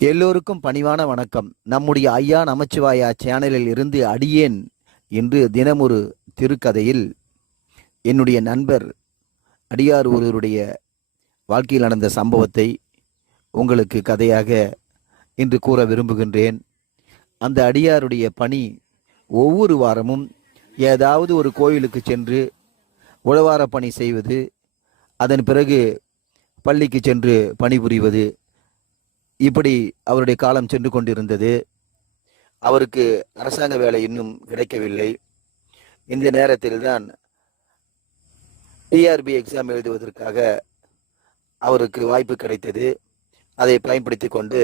எல்லோருக்கும் பணிவான வணக்கம். நம்முடைய ஐயா நமச்சிவாயா சேனலில் இருந்து அடியேன் என்று தினமொரு திருக்கதையில் என்னுடைய நண்பர் அடியார் ஒருவருடைய வாழ்க்கையில் நடந்த சம்பவத்தை உங்களுக்கு கதையாக இன்று கூற விரும்புகின்றேன். அந்த அடியாருடைய பணி ஒவ்வொரு வாரமும் ஏதாவது ஒரு கோயிலுக்கு சென்று உழவார பணி செய்வது, அதன் பிறகு பள்ளிக்கு சென்று பணிபுரிவது, இப்படி அவருடைய காலம் சென்று கொண்டிருந்தது. அவருக்கு அரசாங்க வேலை இன்னும் கிடைக்கவில்லை. இந்த நேரத்தில் தான் டிஆர்பி எக்ஸாம் எழுதுவதற்காக அவருக்கு வாய்ப்பு கிடைத்தது. அதை பயன்படுத்தி கொண்டு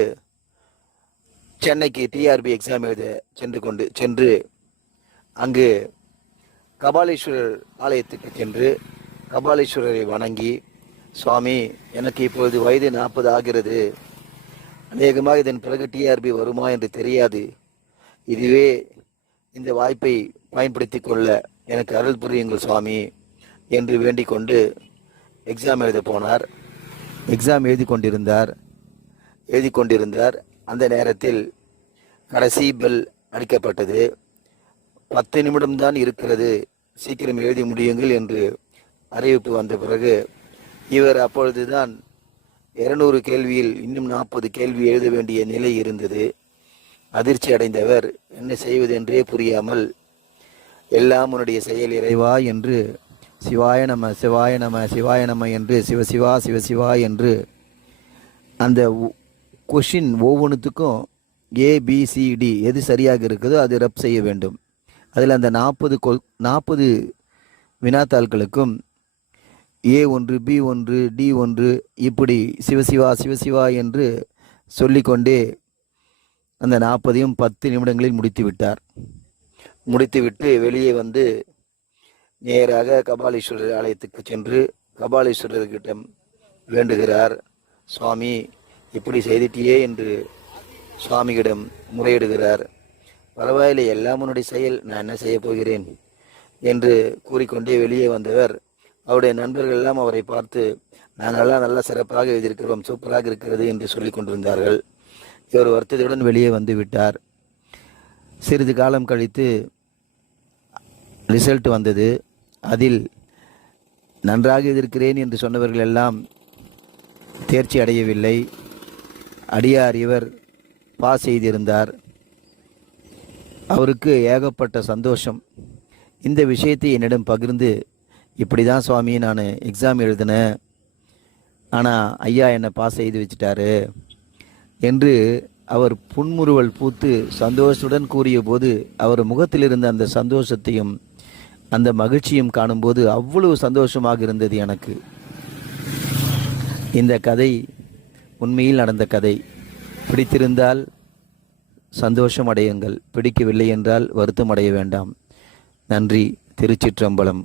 சென்னைக்கு டிஆர்பி எக்ஸாம் எழுத சென்று அங்கு கபாலீஸ்வரர் ஆலயத்துக்கு சென்று கபாலீஸ்வரரை வணங்கி, சுவாமி, எனக்கு இப்பொழுது வயது 40 ஆகிறது. அநேகமாக இதன் பிறகு டிஆர்பி வருமா என்று தெரியாது. இதுவே இந்த வாய்ப்பை பயன்படுத்தி கொள்ள எனக்கு அருள் புரியுங்கள் சுவாமி என்று வேண்டிக் கொண்டு எக்ஸாம் எழுத போனார். எக்ஸாம் எழுதி கொண்டிருந்தார். அந்த நேரத்தில் கடைசி பெல் அடிக்கப்பட்டது. 10 நிமிடம்தான் இருக்கிறது, சீக்கிரம் எழுதி முடியுங்கள் என்று அறிவிப்பு வந்த பிறகு இவர் அப்பொழுதுதான் 200 கேள்வியில் இன்னும் 40 கேள்வி எழுத வேண்டிய நிலை இருந்தது. அதிர்ச்சி அடைந்தவர் என்ன செய்வது என்றே புரியாமல், எல்லாம் உன்னுடைய செயல் இறைவா என்று சிவாய நம சிவாய நம சிவாய நம என்று சிவசிவா சிவசிவா என்று அந்த கொஷின் ஒவ்வொன்றுத்துக்கும் ஏபிசிடி எது சரியாக இருக்குதோ அது ரப் செய்ய வேண்டும். அதில் அந்த 40 வினாத்தாள்களுக்கும் A1 B1 D1 இப்படி சிவசிவா சிவசிவா என்று சொல்லிக்கொண்டே அந்த 40ஐயும் 10 நிமிடங்களில் முடித்துவிட்டு வெளியே வந்து நேராக கபாலீஸ்வரர் ஆலயத்துக்கு சென்று கபாலீஸ்வரர்கிட்ட வேண்டுகிறார். சுவாமி, இப்படி செய்துட்டியே என்று சுவாமியிடம் முறையிடுகிறார். பரவாயில்லை, எல்லாம் உன்னுடைய செயல், நான் என்ன செய்ய போகிறேன் என்று கூறிக்கொண்டே வெளியே வந்தவர் அவருடைய நண்பர்கள் எல்லாம் அவரை பார்த்து, நாங்கள்லாம் நல்லா சிறப்பாக எழுதியிருக்கிறோம், சூப்பராக இருக்கிறது என்று சொல்லி கொண்டிருந்தார்கள். இவர் வருத்தத்துடன் வெளியே வந்து விட்டார். சிறிது காலம் கழித்து ரிசல்ட் வந்தது. அதில் நன்றாக எழுதியிருக்கிறேன் என்று சொன்னவர்கள் எல்லாம் தேர்ச்சி அடையவில்லை. அடியார் இவர் பாஸ் செய்திருந்தார். அவருக்கு ஏகப்பட்ட சந்தோஷம். இந்த விஷயத்தை என்னிடம் பகிர்ந்து, இப்படி தான் சுவாமி, நான் எக்ஸாம் எழுதினேன், ஆனால் ஐயா என்னை பாஸ் செய்து வச்சிட்டாரு என்று அவர் புன்முறுவல் பூத்து சந்தோஷத்துடன் கூறிய போது, அவர் முகத்தில் இருந்த அந்த சந்தோஷத்தையும் அந்த மகிழ்ச்சியும் காணும்போது அவ்வளவு சந்தோஷமாக இருந்தது எனக்கு. இந்த கதை உண்மையில் நடந்த கதை. பிடித்திருந்தால் சந்தோஷம் அடையுங்கள், பிடிக்கவில்லை என்றால் வருத்தம் அடைய வேண்டாம். நன்றி. திருச்சிற்றம்பலம்.